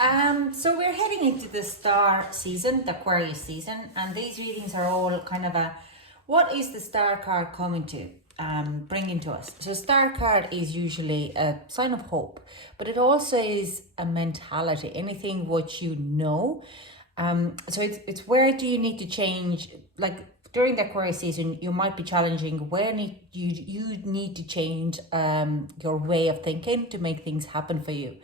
So we're heading into the star season, the Aquarius season, and these readings are all kind of a, what is the star card coming to bringing to us? So star card is usually a sign of hope, but it also is a mentality, anything what you know. So it's where do you need to change, like during the Aquarius season, you might be challenging where you need to change your way of thinking to make things happen for you.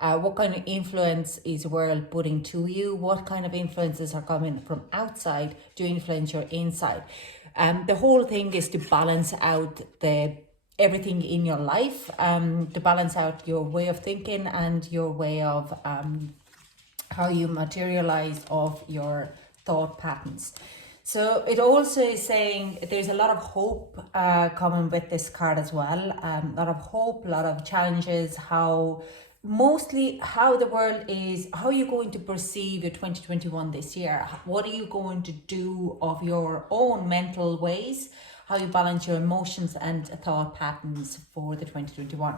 What kind of influence is the world putting to you? What kind of influences are coming from outside to influence your inside? The whole thing is to balance out everything in your life, to balance out your way of thinking and your way of how you materialize of your thought patterns. So it also is saying there's a lot of hope coming with this card as well. A lot of hope, a lot of challenges, mostly how the world is, how you're going to perceive your 2021 this year. What are you going to do of your own mental ways? How you balance your emotions and thought patterns for the 2021.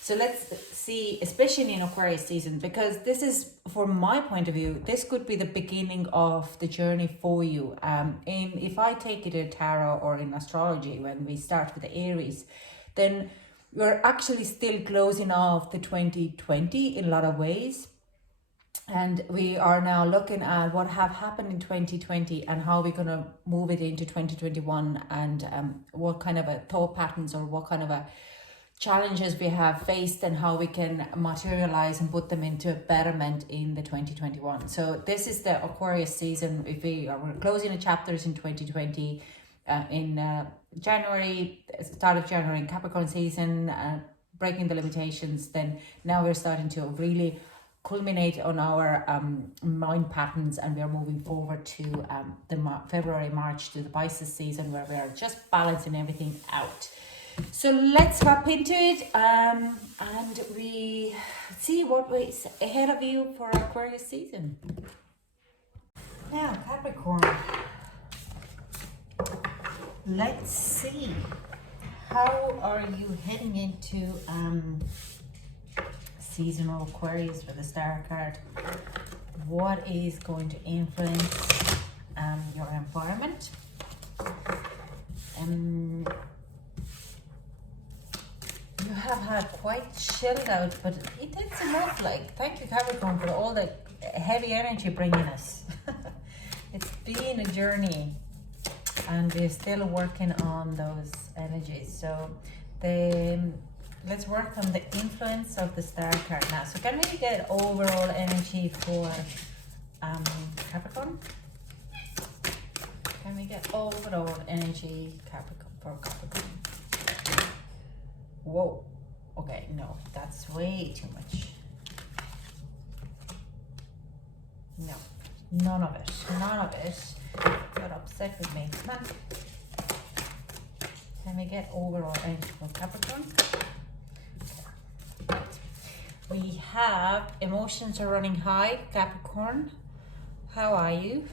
So let's see, especially in Aquarius season, because this is, from my point of view, this could be the beginning of the journey for you. If I take it in tarot or in astrology, when we start with the Aries, then we're actually still closing off the 2020 in a lot of ways. And we are now looking at what have happened in 2020 and how we're going to move it into 2021, and what kind of a thought patterns or what kind of a challenges we have faced and how we can materialize and put them into betterment in the 2021. So this is the Aquarius season. If we're closing the chapters in 2020 in January, start of January in Capricorn season, breaking the limitations, then now we're starting to really culminate on our mind patterns, and we're moving forward to the February, March, to the Pisces season, where we are just balancing everything out. So let's hop into it, and we see what is ahead of you for Aquarius season. Now, Capricorn, let's see, how are you heading into seasonal Aquarius with the star card? What is going to influence your environment? You have had quite chilled out, but it takes enough. Like, thank you, Capricorn, for all the heavy energy bringing us. It's been a journey, and we're still working on those energies. So let's work on the influence of the star card now. So can we get overall energy for Capricorn? Can we get overall energy for Capricorn? Whoa, okay, no, that's way too much. No, none of it. Got upset with me. Come on. Can we get overall energy for Capricorn? Right. We have emotions are running high, Capricorn. How are you?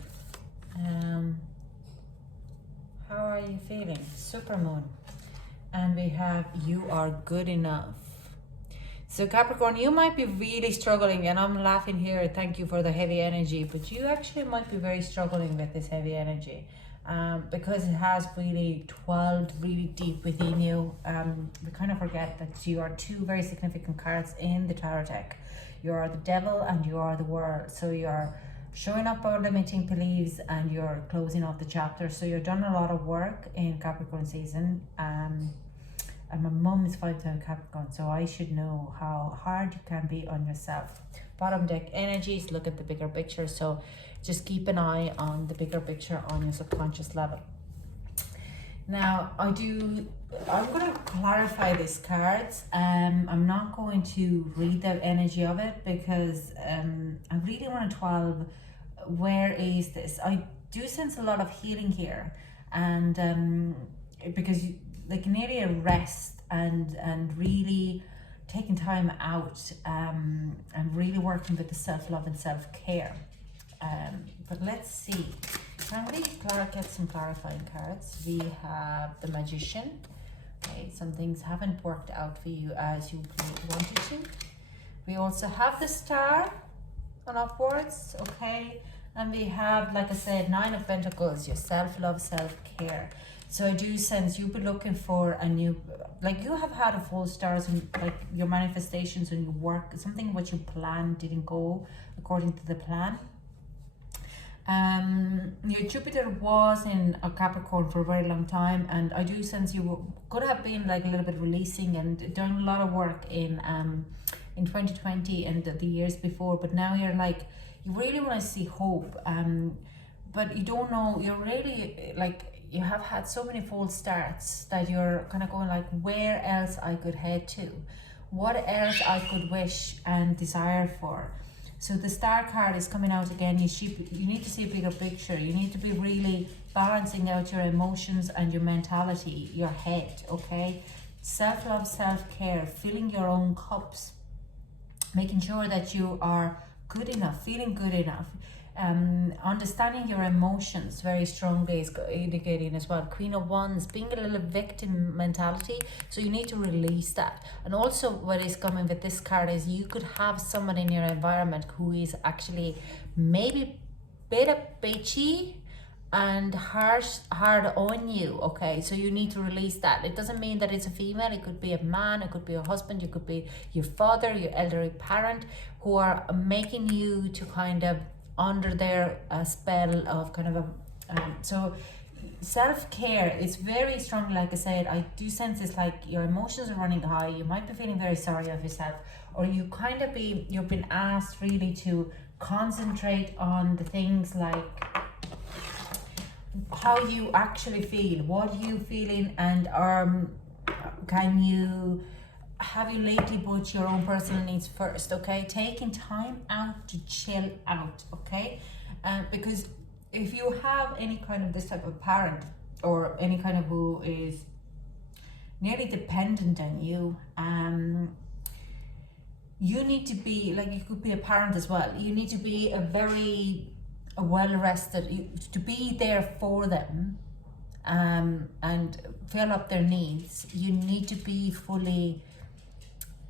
How are you feeling? Supermoon. And we have you are good enough. So Capricorn, you might be really struggling, and I'm laughing here, thank you for the heavy energy, but you actually might be very struggling with this heavy energy, because it has really dwelled really deep within you. We kind of forget that you are two very significant cards in the tarot deck. You are the devil and you are the world. So you are showing up our limiting beliefs and you're closing off the chapter. So you've done a lot of work in Capricorn season. And my mum is 5-time Capricorn, so I should know how hard you can be on yourself. Bottom deck energies, look at the bigger picture. So just keep an eye on the bigger picture on your subconscious level. Now, I'm going to clarify these cards. I'm not going to read the energy of it because I really want to 12. Where is this? I do sense a lot of healing here, and because like nearly a rest and really taking time out and really working with the self-love and self-care. But let's see. Can we get some clarifying cards? We have the Magician. Okay, some things haven't worked out for you as you wanted to. We also have the Star. and upwards, okay? And we have, like I said, 9 of Pentacles, your self-love, self-care. So I do sense you've been looking for a new, like you have had a full stars and like your manifestations and your work, something what you planned didn't go according to the plan. Your Jupiter was in a Capricorn for a very long time, and I do sense you could have been like a little bit releasing and done a lot of work in 2020 and the years before, but now you're like, you really want to see hope, but you don't know, you're really like, you have had so many false starts that you're kind of going like, where else I could head to, what else I could wish and desire for. So the Star card is coming out again. You need to see a bigger picture. You need to be really balancing out your emotions and your mentality, your head, okay? Self-love, self-care, filling your own cups, making sure that you are good enough, feeling good enough. Understanding your emotions very strongly is indicating as well. Queen of Wands, being a little victim mentality, so you need to release that. And also what is coming with this card is you could have someone in your environment who is actually maybe bit bitchy and hard on you, okay? So you need to release that. It doesn't mean that it's a female, it could be a man, it could be a husband, it could be your father, your elderly parent, who are making you to kind of under their spell of kind of a so self-care is very strong. Like I said, I do sense it's like your emotions are running high, you might be feeling very sorry of yourself, or you've been asked really to concentrate on the things like how you actually feel, what you feeling, and have you lately put your own personal needs first, okay? Taking time out to chill out, okay? Because if you have any kind of this type of parent or any kind of who is nearly dependent on you, you need to be, like, you could be a parent as well. You need to be well rested, to be there for them and fill up their needs. You need to be fully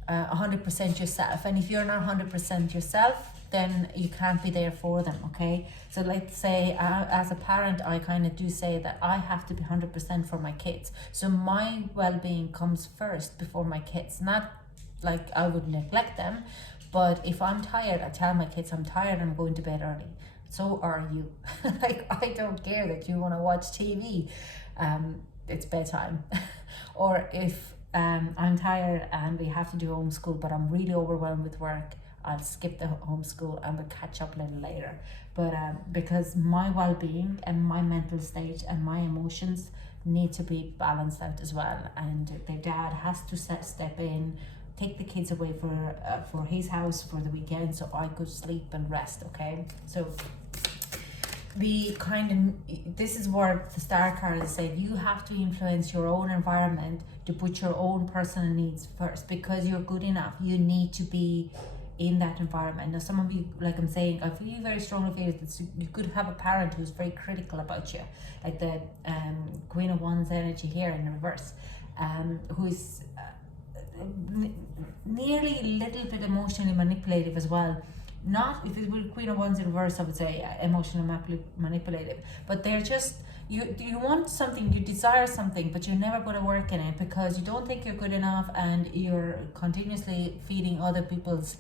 100% yourself, and if you're not 100% yourself, then you can't be there for them, okay? So let's say as a parent, I kind of do say that I have to be 100% for my kids, so my well-being comes first before my kids. Not like I would neglect them, but if I'm tired, I tell my kids I'm tired, I'm going to bed early. So are you. Like, I don't care that you want to watch TV, it's bedtime. Or if I'm tired and we have to do homeschool, but I'm really overwhelmed with work, I'll skip the homeschool and we'll catch up a little later. But because my well-being and my mental state and my emotions need to be balanced out as well, and their dad has to step in, take the kids away for his house for the weekend so I could sleep and rest, okay? So this is where the Star card is saying you have to influence your own environment to put your own personal needs first, because you're good enough. You need to be in that environment. Now, some of you, like I'm saying, I feel very strongly feel that you could have a parent who's very critical about you, like the Queen of Wands energy here in reverse, who is nearly a little bit emotionally manipulative as well. Not, if it were Queen of Wands in reverse, I would say emotionally manipulative, but they're just, you want something, you desire something, but you never put a work in it because you don't think you're good enough, and you're continuously feeding other people's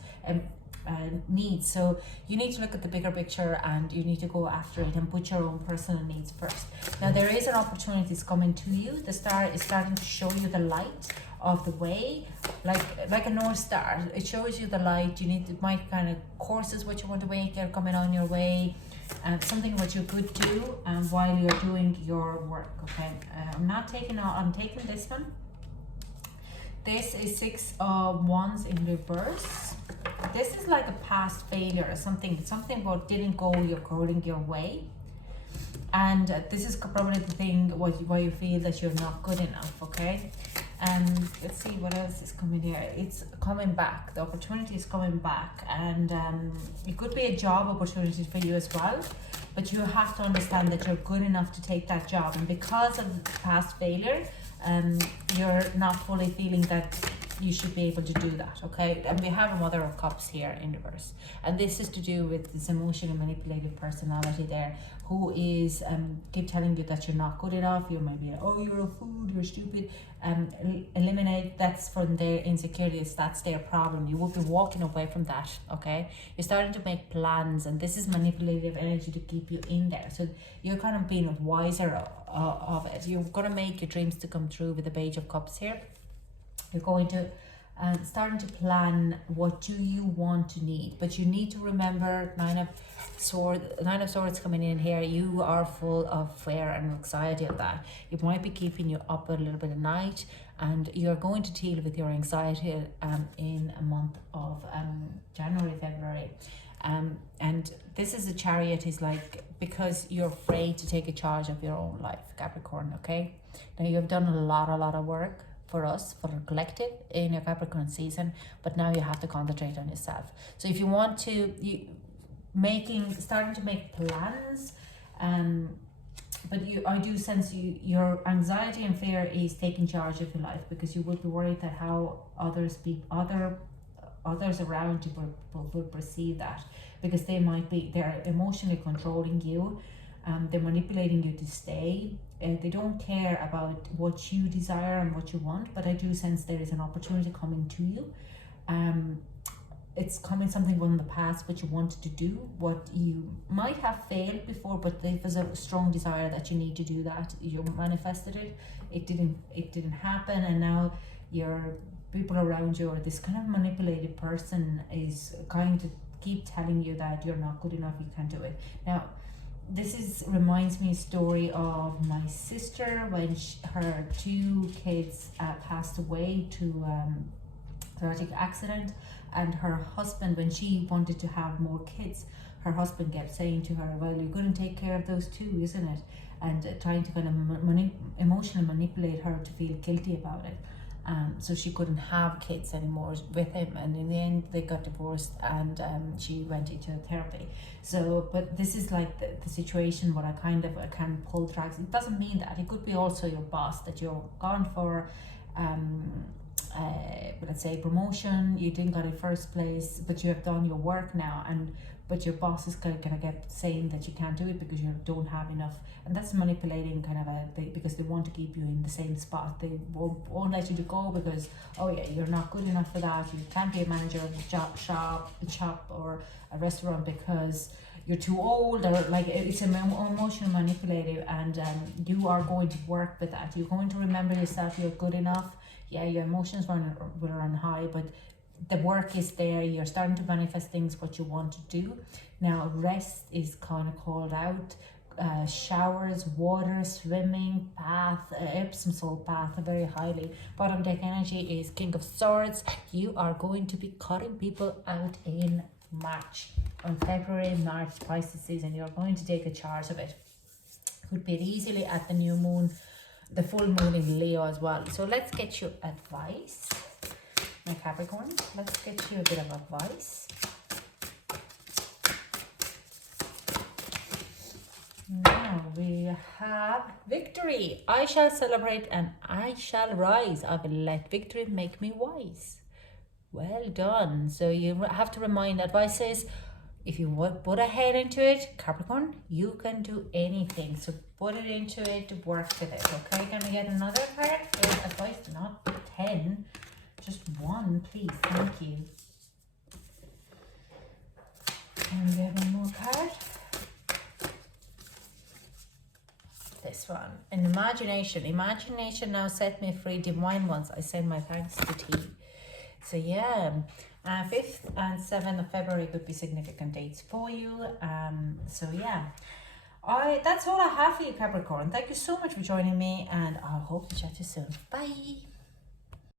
needs. So you need to look at the bigger picture and you need to go after it and put your own personal needs first. Now, there is an opportunity that's coming to you. The Star is starting to show you the light of the way, like a North Star. It shows you the light. Might kind of courses what you want to make are coming on your way, and something what you could do while you're doing your work, okay? I'm taking this one. This is 6 of Wands in reverse. This is like a past failure or something what didn't go according your way. And this is probably the thing why you feel that you're not good enough, okay? Let's see what else is coming here. It's coming back. The opportunity is coming back, and it could be a job opportunity for you as well, but you have to understand that you're good enough to take that job. And because of the past failure, you're not fully feeling that you should be able to do that, okay? And we have a Mother of Cups here in reverse, and this is to do with this emotional manipulative personality there, who is keep telling you that you're not good enough. You might be like, oh, you're a fool, you're stupid. Eliminate, that's from their insecurities, that's their problem. You will be walking away from that, okay? You're starting to make plans, and this is manipulative energy to keep you in there. So you're kind of being wiser of it. You're going to make your dreams to come true with the Page of Cups here. You're going to starting to plan what do you want to need, but you need to remember Nine of Swords coming in here. You are full of fear and anxiety of that. It might be keeping you up a little bit at night, and you're going to deal with your anxiety in a month of January, February. And this is a Chariot, is like, because you're afraid to take a charge of your own life, Capricorn, okay? Now you've done a lot of work for us, for the collective in your Capricorn season, but now you have to concentrate on yourself. So if you want to, starting to make plans, but I do sense your anxiety and fear is taking charge of your life, because you would be worried that how others around you would perceive that, because they're emotionally controlling you. They're manipulating you to stay. They don't care about what you desire and what you want, but I do sense there is an opportunity coming to you. It's coming something from the past, what you wanted to do, what you might have failed before, but there's a strong desire that you need to do that. You manifested it. It didn't happen, and now your people around you, or this kind of manipulative person, is going to keep telling you that you're not good enough, you can't do it. Now, this reminds me a story of my sister when her 2 kids passed away to tragic accident, and her husband, when she wanted to have more kids, her husband kept saying to her, well, you're going to take care of those 2, isn't it? And trying to kind of emotionally manipulate her to feel guilty about it. So she couldn't have kids anymore with him, and in the end they got divorced, and she went into therapy. So, but this is like the situation where I can pull tracks. It doesn't mean that. It could be also your boss, that you're gone for let's say promotion, you didn't get in first place, but you have done your work now, but your boss is gonna get saying that you can't do it because you don't have enough, and that's manipulating kind of because they want to keep you in the same spot. They won't let you to go because, oh yeah, you're not good enough for that. You can't be a manager of a shop or a restaurant because you're too old, or like it's emotional manipulative, and you are going to work with that. You're going to remember yourself. You're good enough. Yeah, your emotions will run high, but the work is there. You're starting to manifest things what you want to do. Now rest is kind of called out. Showers, water, swimming, bath, Epsom salt bath, very highly. Bottom deck energy is King of Swords. You are going to be cutting people out in March. On February, March, Pisces season, you're going to take a charge of it. Could be easily at the new moon, the full moon in Leo as well. So let's get you advice, my Capricorn. Let's get you a bit of advice. Now we have victory. I shall celebrate and I shall rise. I will let victory make me wise. Well done. So you have to remind, advice says, if you put a head into it, Capricorn, you can do anything. So put it into it, work with it. Okay, can we get another card for advice? Not 10, just 1, please. Thank you. And we have one more card. This one. An imagination. Imagination now set me free. Divine ones, I send my thanks to tea. So yeah, 5th and 7th of February could be significant dates for you. So yeah, that's all I have for you, Capricorn. Thank you so much for joining me, and I hope to chat to you soon. Bye.